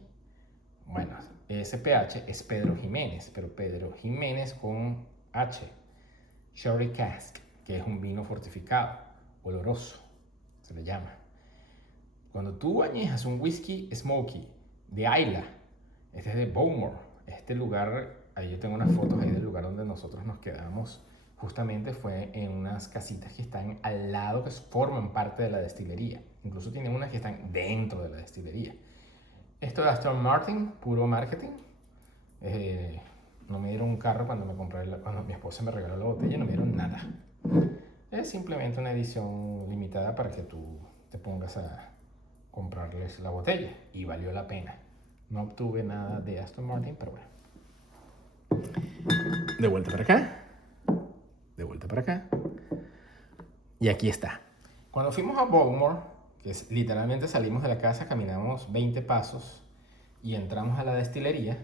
Bueno, ese pH es Pedro Jiménez, pero Pedro Jiménez con H. Sherry Cask, que es un vino fortificado, oloroso, se le llama. Cuando tú añejas un whisky smoky de Islay, este es de Bowmore, este lugar, ahí yo tengo unas fotos ahí del lugar donde nosotros nos quedamos, justamente fue en unas casitas que están al lado, que forman parte de la destilería. Incluso tienen unas que están dentro de la destilería. Esto de Aston Martin, puro marketing. No me dieron un carro cuando cuando mi esposa me regaló la botella, no me dieron nada. Es simplemente una edición limitada para que tú te pongas a comprarles la botella y valió la pena. No obtuve nada de Aston Martin, pero bueno. De vuelta para acá. De vuelta para acá. Y aquí está. Cuando fuimos a Bowmore, que literalmente salimos de la casa, caminamos 20 pasos y entramos a la destilería,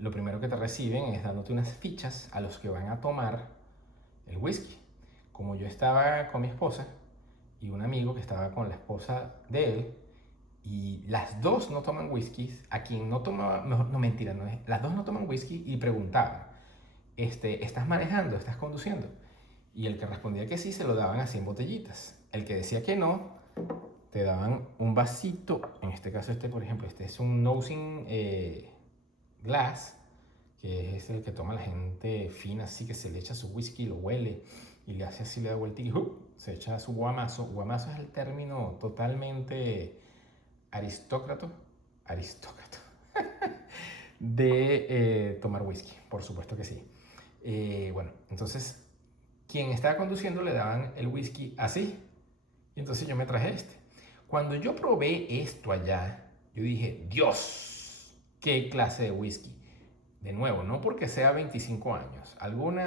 lo primero que te reciben es dándote unas fichas a los que van a tomar el whisky. Como yo estaba con mi esposa y un amigo que estaba con la esposa de él, y las dos no toman whisky, a quien no tomaba, no mentira, no es, las dos no toman whisky y preguntaban, ¿estás manejando? ¿Estás conduciendo? Y el que respondía que sí, se lo daban así en botellitas. El que decía que no, te daban un vasito, en este caso por ejemplo, este es un nosing glass, que es el que toma la gente fina, así que se le echa su whisky, lo huele y le hace así, le da vuelta y se echa su guamazo. Guamazo es el término totalmente aristócrata de tomar whisky, por supuesto que sí. Bueno, entonces, quien estaba conduciendo le daban el whisky así, y entonces yo me traje este. Cuando yo probé esto allá, yo dije, Dios, qué clase de whisky. De nuevo, no porque sea 25 años, algún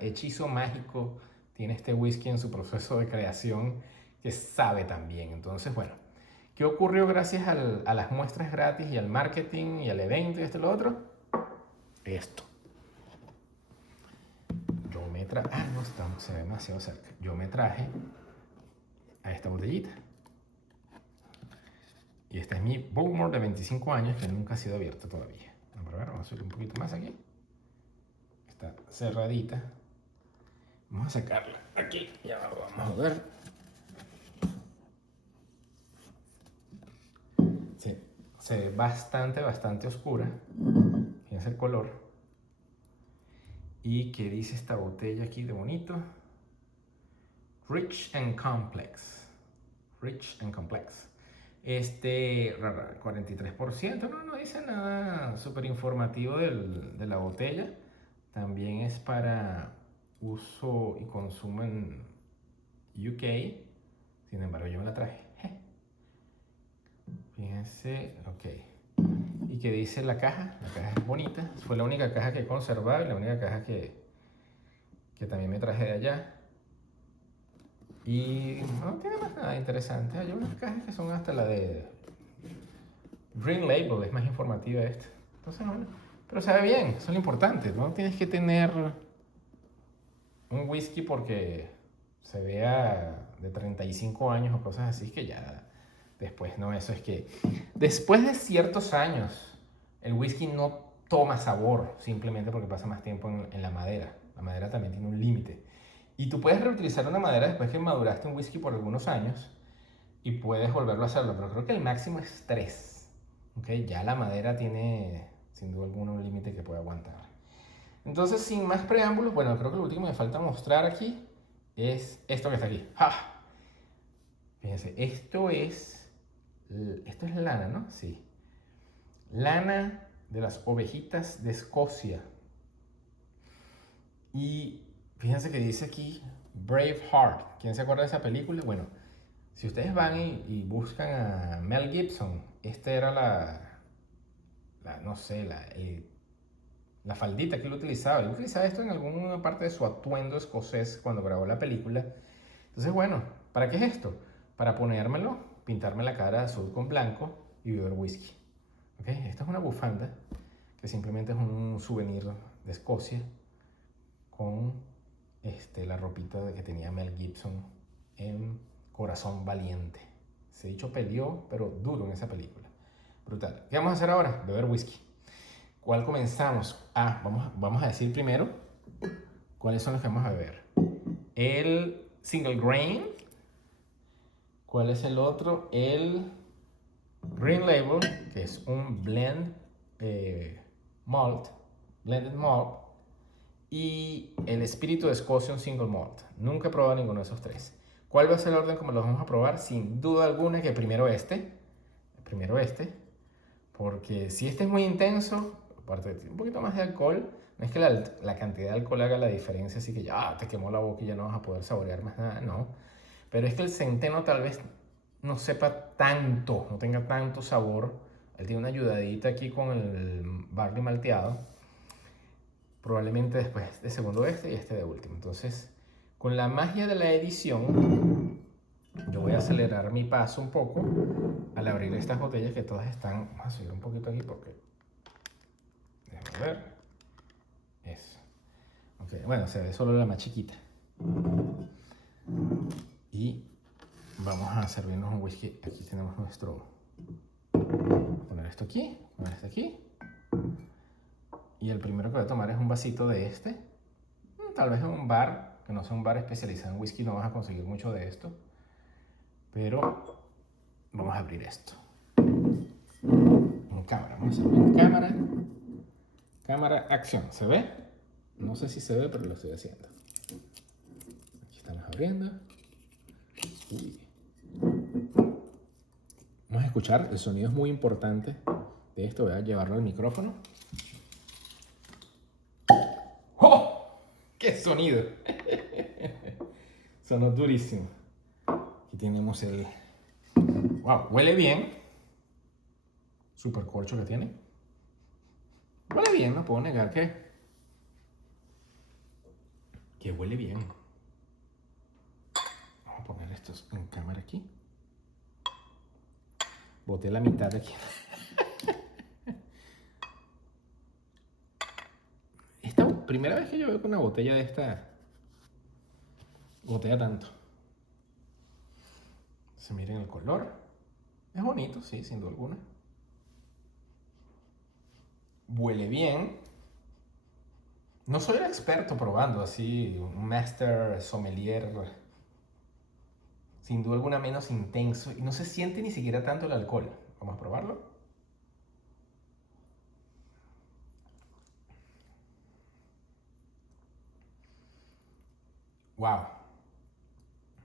hechizo mágico tiene este whisky en su proceso de creación que sabe tan bien. Entonces, bueno, ¿qué ocurrió gracias a las muestras gratis y al marketing y al evento y esto y lo otro? Esto. Yo me traje... Ah, no, se ve demasiado cerca. Yo me traje a esta botellita. Y esta es mi Bowmore de 25 años que nunca ha sido abierta todavía. Vamos a ver, vamos a subir un poquito más aquí. Está cerradita. Vamos a sacarla aquí. Ya vamos a ver. Sí, se ve bastante oscura. Fíjense el color. ¿Y qué dice esta botella aquí de bonito? Rich and Complex. Rich and Complex. 43%, no dice nada súper informativo de la botella. También es para uso y consumo en UK. Sin embargo, yo me la traje. Fíjense, ok. ¿Y qué dice la caja? La caja es bonita. Fue la única caja que he conservado y la única caja que también me traje de allá. Y no tiene más nada interesante. Hay unas cajas que son hasta la de Green Label, es más informativa esta. Entonces, bueno, pero sabe bien, eso es lo importante. No tienes que tener un whisky porque se vea de 35 años o cosas así, que ya después, no, eso es que después de ciertos años el whisky no toma sabor simplemente porque pasa más tiempo en la madera. La madera también tiene un límite. Y tú puedes reutilizar una madera después que maduraste un whisky por algunos años y puedes volverlo a hacerlo, pero creo que el máximo es 3. ¿Okay? Ya la madera tiene sin duda alguna un límite que puede aguantar. Entonces, sin más preámbulos, bueno, creo que lo último que me falta mostrar aquí es esto que está aquí. ¡Ja! Fíjense, esto es lana, ¿no? Sí. Lana de las ovejitas de Escocia. Y fíjense que dice aquí Braveheart. ¿Quién se acuerda de esa película? Bueno, si ustedes van y buscan a Mel Gibson, esta era no sé, la faldita que él utilizaba. Él utilizaba esto en alguna parte de su atuendo escocés cuando grabó la película. Entonces, bueno, ¿para qué es esto? Para ponérmelo, pintarme la cara de azul con blanco y beber whisky. ¿Okay? Esta es una bufanda que simplemente es un souvenir de Escocia con la ropita que tenía Mel Gibson en Corazón Valiente. Se dicho peleó, pero duro en esa película. Brutal. ¿Qué vamos a hacer ahora? Beber whisky. ¿Cuál comenzamos? Vamos a decir primero cuáles son los que vamos a beber. El single grain. ¿Cuál es el otro? El Green Label, que es un blended malt. Y el Espíritu de Escocia, un single malt. Nunca he probado ninguno de esos 3. ¿Cuál va a ser el orden como los vamos a probar? Sin duda alguna que primero este, porque si este es muy intenso, aparte de un poquito más de alcohol, no es que la cantidad de alcohol haga la diferencia, así que ya te quemó la boca y ya no vas a poder saborear más nada, no. Pero es que el centeno tal vez no sepa tanto, no tenga tanto sabor. Él tiene una ayudadita aquí con el barley malteado. Probablemente después de segundo y este de último. Entonces, con la magia de la edición, yo voy a acelerar mi paso un poco al abrir estas botellas que todas están... Vamos a subir un poquito aquí porque... Déjame ver. Eso. Okay. Bueno, se ve solo la más chiquita. Y vamos a servirnos un whisky. Aquí tenemos nuestro... Poner esto aquí, poner esto aquí. Y el primero que voy a tomar es un vasito de este. Tal vez en un bar, que no sea un bar especializado en whisky, no vas a conseguir mucho de esto. Pero vamos a abrir esto. En cámara, vamos a hacerlo en cámara. Cámara, acción. ¿Se ve? No sé si se ve, pero lo estoy haciendo. Aquí estamos abriendo. Uy. Vamos a escuchar, el sonido es muy importante de esto. Voy a llevarlo al micrófono. ¡Oh! ¡Qué sonido! Sonó durísimo. Aquí tenemos el... ¡Wow! Huele bien. Super corcho que tiene. Huele bien, no puedo negar que huele bien. Vamos a poner estos en cámara aquí. Boté la mitad de aquí. Esta primera vez que yo veo con una botella de esta botella tanto. Se miren el color. Es bonito, sí, sin duda alguna. Huele bien. No soy el experto probando así, un master sommelier, sin duda alguna menos intenso y no se siente ni siquiera tanto el alcohol. Vamos a probarlo. Wow,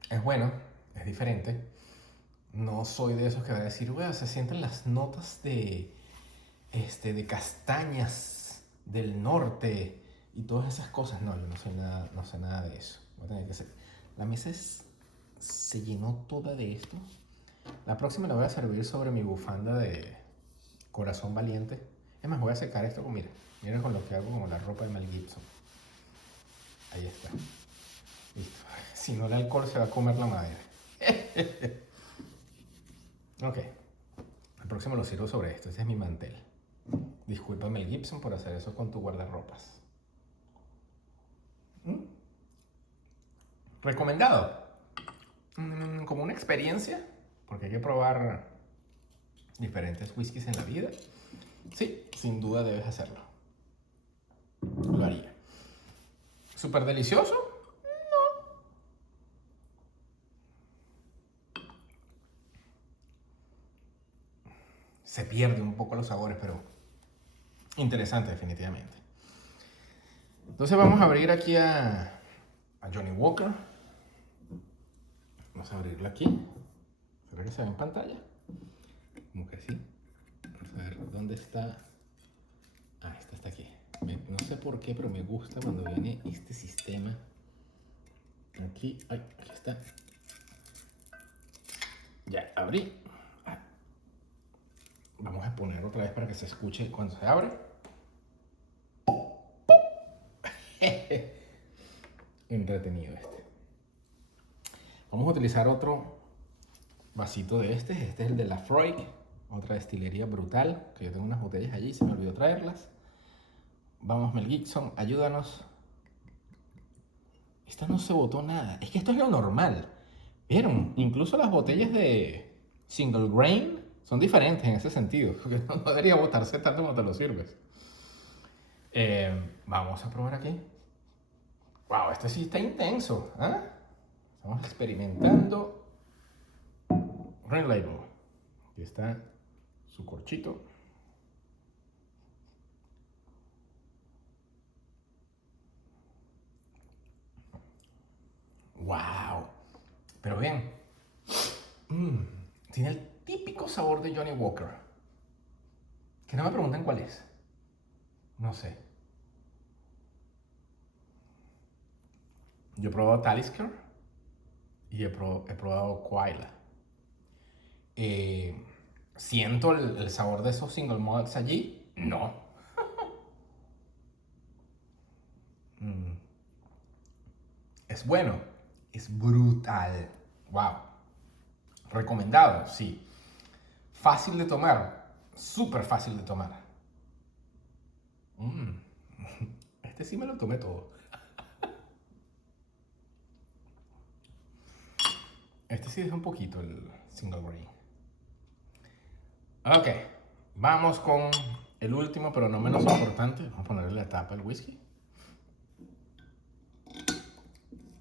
es bueno, es diferente. No soy de esos que va a decir, bueno, se sienten las notas de castañas del norte y todas esas cosas. No, yo no sé nada de eso. Voy a tener que hacer. La mesa se llenó toda de esto. La próxima la voy a servir sobre mi bufanda de corazón valiente. Es más, voy a secar esto con, mira con lo que hago con la ropa de Mel Gibson. Ahí está. Listo. Si no, el alcohol se va a comer la madera. Ok. El próximo lo sirvo sobre esto. Este es mi mantel. Disculpa Mel Gibson por hacer eso con tu guardarropas. ¿Mm? Recomendado. Como una experiencia, porque hay que probar diferentes whiskies en la vida. Sí, sin duda debes hacerlo. Lo haría. ¿Súper delicioso? Se pierde un poco los sabores, pero interesante definitivamente. Entonces vamos a abrir aquí a Johnnie Walker. Vamos a abrirlo aquí. ¿Será que se ve en pantalla? Como que sí. Vamos a ver dónde está. Ah, esta está aquí. No sé por qué, pero me gusta cuando viene este sistema. Aquí, ay, aquí está. Ya, abrí. Ah. Vamos a poner otra vez para que se escuche cuando se abre. Entretenido este. Vamos a utilizar otro vasito de este. Este es el de la Freud, otra destilería brutal, que yo tengo unas botellas allí, se me olvidó traerlas. Vamos, Mel Gibson, ayúdanos. Esta no se botó nada. Es que esto es lo normal. ¿Vieron? Incluso las botellas de single grain son diferentes en ese sentido. Porque no debería botarse tanto cuando te lo sirves. Vamos a probar aquí. Wow, este sí está intenso. ¿Eh? Estamos experimentando. Red Label. Aquí está su corchito. Wow. Pero bien. Tiene el típico sabor de Johnnie Walker. Que no me pregunten cuál es. No sé. Yo he probado Talisker y he probado Koala. Eh, ¿Siento el sabor de esos single malts allí? No. Mm, es bueno. Es brutal. Wow. Recomendado, sí. Fácil de tomar. Súper fácil de tomar. Mm. Este sí me lo tomé todo. Este sí es un poquito el single grain. Ok, vamos con el último, pero no menos importante. Vamos a ponerle la tapa al whisky.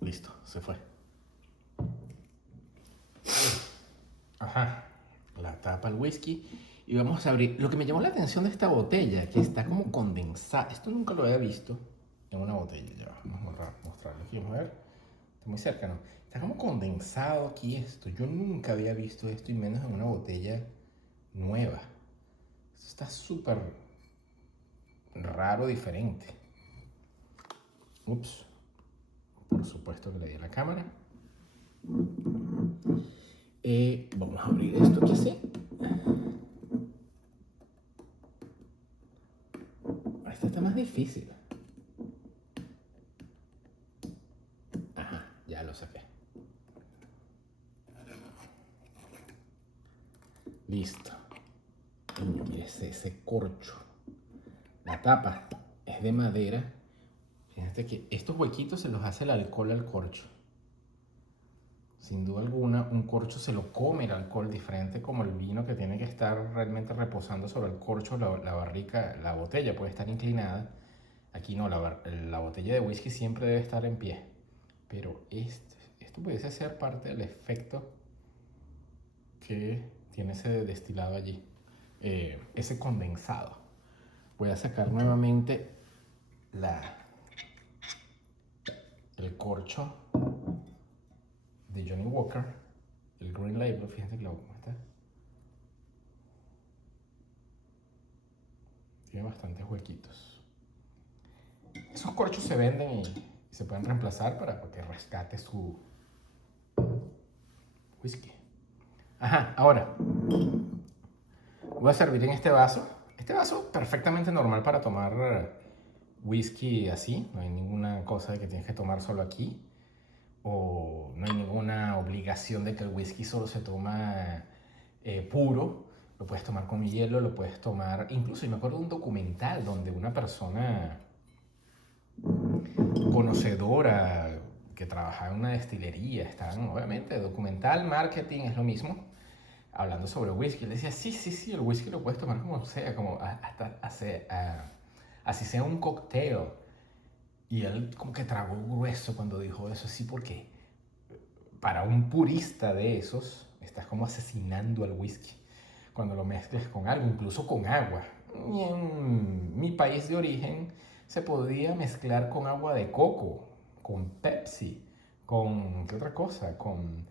Listo, se fue. Ajá, la tapa al whisky. Y vamos a abrir. Lo que me llamó la atención de esta botella, que está como condensada. Esto nunca lo había visto en una botella. Ya, vamos a mostrarlo aquí, vamos a ver. Está muy cerca, ¿no? Está como condensado aquí esto. Yo nunca había visto esto y menos en una botella nueva. Esto está súper raro, diferente. Ups. Por supuesto que le di a la cámara. Vamos a abrir esto aquí así. Esta está más difícil. Ajá, ya lo saqué. Listo. Mire ese corcho. La tapa es de madera. Fíjate que estos huequitos se los hace el alcohol al corcho. sin duda alguna, un corcho se lo come el alcohol, diferente como el vino que tiene que estar realmente reposando sobre el corcho, la barrica, la botella puede estar inclinada. Aquí no, la botella de whisky siempre debe estar en pie. Pero esto pudiese ser parte del efecto que tiene ese destilado allí, ese condensado. Voy a sacar nuevamente el corcho de Johnnie Walker, el Green Label. Fíjate que cómo está. Tiene bastantes huequitos. Esos corchos se venden y se pueden reemplazar para que rescate su whisky. Ajá, ahora voy a servir en este vaso. Este vaso perfectamente normal para tomar whisky así. No hay ninguna cosa de que tienes que tomar solo aquí. O no hay ninguna obligación de que el whisky solo se toma puro. Lo puedes tomar con hielo, lo puedes tomar... Incluso, yo me acuerdo de un documental donde una persona conocedora que trabajaba en una destilería, estaban, obviamente, documental, marketing, es lo mismo, hablando sobre whisky. Le decía, sí, el whisky lo puedes tomar como sea, como hasta así sea un cóctel. Y él como que tragó grueso cuando dijo eso, sí, porque para un purista de esos, estás como asesinando al whisky cuando lo mezclas con algo, incluso con agua. Y en mi país de origen se podía mezclar con agua de coco, con Pepsi, con, ¿qué otra cosa? Con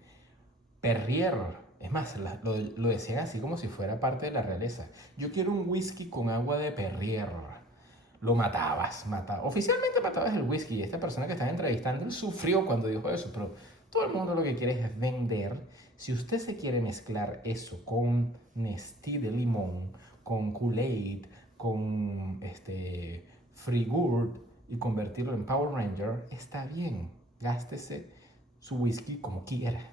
Perrier. Es más, lo decían así como si fuera parte de la realeza. Yo quiero un whisky con agua de Perrier. Lo matabas. Oficialmente matabas el whisky. Y esta persona que estaba entrevistando, él sufrió cuando dijo eso, pero todo el mundo lo que quiere es vender. Si usted se quiere mezclar eso con Nestea de limón, con Kool-Aid, con Frigurt y convertirlo en Power Ranger, está bien. Gástese su whisky como quiera.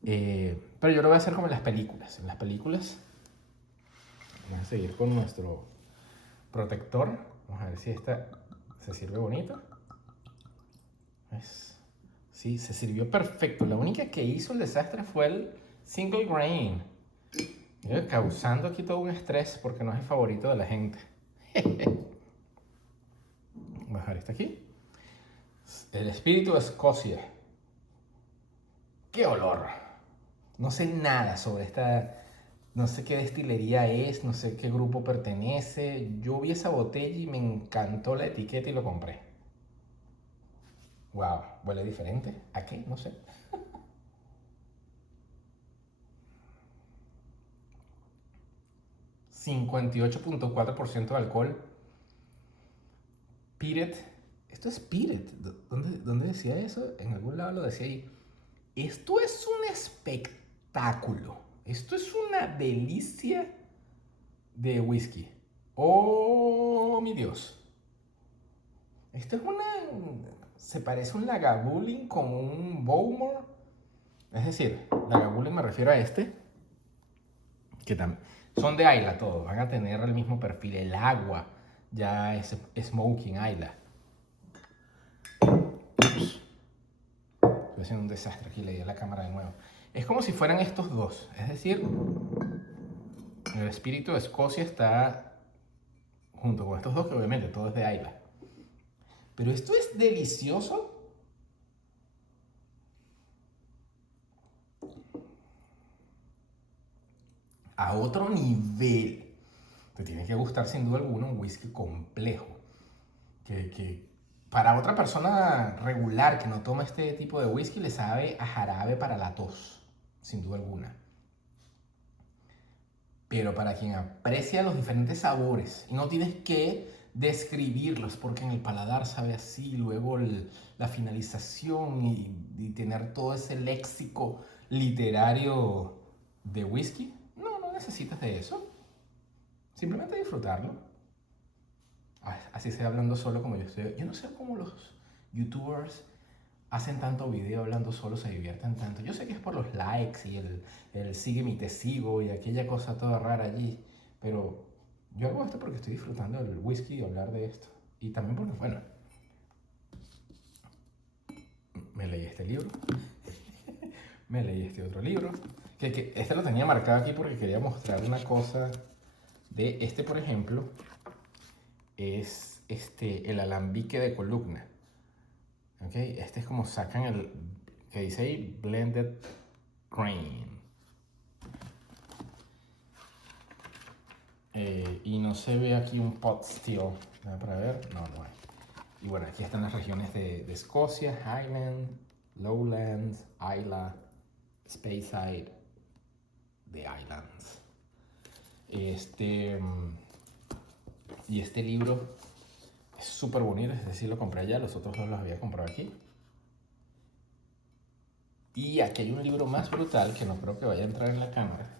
Pero yo lo voy a hacer como en las películas. En las películas, vamos a seguir con nuestro protector. Vamos a ver si esta se sirve bonito. Sí, se sirvió perfecto. La única que hizo el desastre fue el single grain, causando aquí todo un estrés porque no es el favorito de la gente. Voy a dejar este aquí. El espíritu de Escocia. ¡Qué olor! No sé nada sobre esta... No sé qué destilería es, no sé qué grupo pertenece. Yo vi esa botella y me encantó la etiqueta y lo compré. Wow, huele diferente. ¿A qué? No sé. 58.4% de alcohol. Piret. Esto es Piret. ¿Dónde decía eso? En algún lado lo decía ahí. Esto es un espectáculo. Esto es una delicia de whisky. Oh, mi Dios. Esto es una... Se parece a un Lagavulin con un Bowmore. Es decir, Lagavulin me refiero a este. Que también... Son de Islay todos. Van a tener el mismo perfil. El agua ya es Smoking Islay. Estoy haciendo un desastre aquí. Le di a la cámara de nuevo. Es como si fueran estos dos. Es decir, el espíritu de Escocia está junto con estos dos, que obviamente todo es de Islay. Pero esto es delicioso. A otro nivel. Te tiene que gustar sin duda alguna un whisky complejo. Que para otra persona regular que no toma este tipo de whisky le sabe a jarabe para la tos, sin duda alguna. Pero para quien aprecia los diferentes sabores y no tienes que describirlos porque en el paladar sabe así, luego la finalización y tener todo ese léxico literario de whisky, no necesitas de eso. Simplemente disfrutarlo. Así sea hablando solo como yo estoy. Yo no sé cómo los youtubers hacen tanto video hablando solo, se divierten tanto. Yo sé que es por los likes y el sígueme y te sigo y aquella cosa toda rara allí. Pero yo hago esto porque estoy disfrutando del whisky y hablar de esto. Y también porque, me leí este libro. Me leí este otro libro, que este lo tenía marcado aquí porque quería mostrar una cosa de este, por ejemplo, es el alambique de columna. ¿Okay? Este es como sacan el, que dice ahí, blended grain. Y no se ve aquí un pot still. Para ver, no hay. Y bueno, aquí están las regiones de Escocia: Highland, Lowlands, Isla, Speyside, The Islands. Y este libro es súper bonito, es decir, lo compré allá, los otros dos los había comprado aquí. Y aquí hay un libro más brutal que no creo que vaya a entrar en la cámara.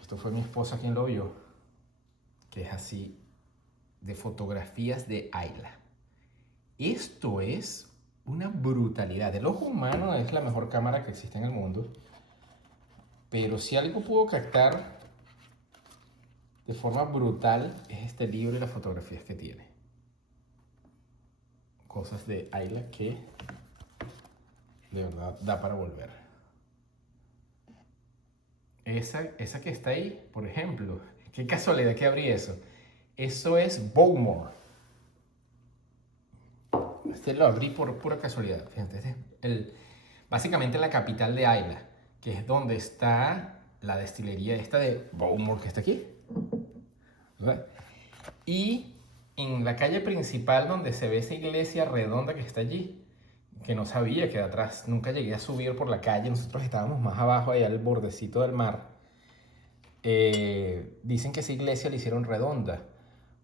Esto fue mi esposa quien lo vio, que es así, de fotografías de Isla. Esto es una brutalidad. El ojo humano es la mejor cámara que existe en el mundo, pero si algo pudo captar de forma brutal es este libro y las fotografías que tiene. Cosas de Isla que de verdad da para volver. Esa que está ahí, por ejemplo, qué casualidad que abrí eso. Eso es Bowmore. Este lo abrí por pura casualidad. Fíjate, este es básicamente la capital de Isla, que es donde está la destilería esta de Bowmore que está aquí. ¿Verdad? Y en la calle principal donde se ve esa iglesia redonda que está allí, que no sabía que de atrás, nunca llegué a subir por la calle, nosotros estábamos más abajo, allá al bordecito del mar. Dicen que esa iglesia la hicieron redonda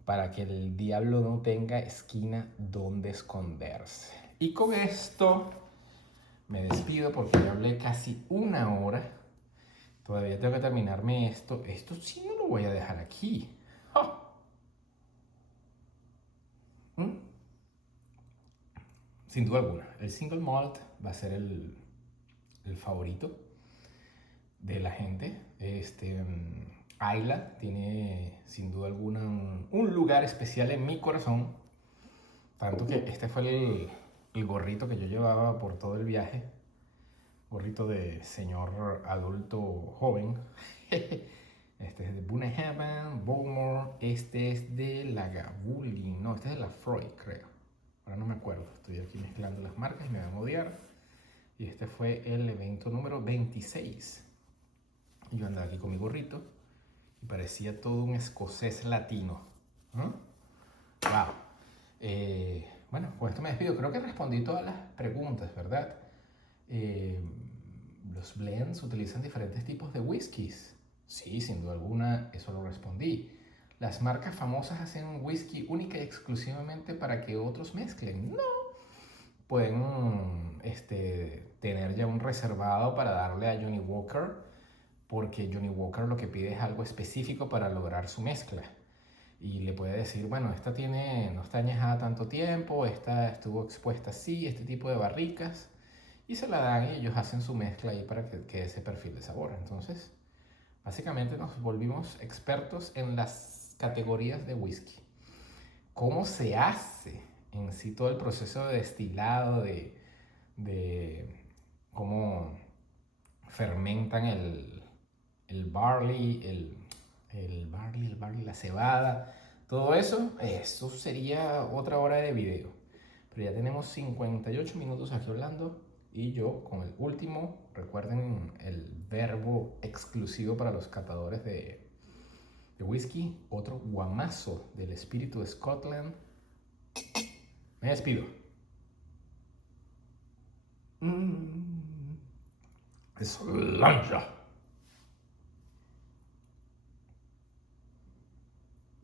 para que el diablo no tenga esquina donde esconderse. Y con esto me despido porque ya hablé casi una hora. Todavía tengo que terminarme esto. Esto sí no lo voy a dejar aquí. ¡Oh! Sin duda alguna, el single malt va a ser el favorito de la gente. Isla tiene sin duda alguna un lugar especial en mi corazón. Tanto que este fue el gorrito que yo llevaba por todo el viaje. Gorrito de señor adulto joven. Este es de Bunnahabhain, Bowmore. Este es de Lagavulin. No, este es de la Freud, creo. Ahora no me acuerdo. Estoy aquí mezclando las marcas y me van a odiar. Y este fue el evento número 26. Yo andaba aquí con mi gorrito y parecía todo un escocés latino. ¿No? ¡Wow! Bueno, con esto me despido. Creo que respondí todas las preguntas, ¿verdad? ¿Los blends utilizan diferentes tipos de whiskies? Sí, sin duda alguna, eso lo respondí. ¿Las marcas famosas hacen un whisky única y exclusivamente para que otros mezclen? No. Pueden tener ya un reservado para darle a Johnny Walker, porque Johnny Walker lo que pide es algo específico para lograr su mezcla. Y le puede decir, bueno, esta no está añejada tanto tiempo, esta estuvo expuesta así, este tipo de barricas, y se la dan y ellos hacen su mezcla ahí para que quede ese perfil de sabor. Entonces, básicamente nos volvimos expertos en las categorías de whisky. ¿Cómo se hace en sí todo el proceso de destilado, de cómo fermentan el barley, la cebada, todo eso sería otra hora de video. Pero ya tenemos 58 minutos aquí hablando y yo con el último, recuerden el verbo exclusivo para los catadores de whisky, otro guamazo del espíritu de Scotland. Me despido. Es Slanja.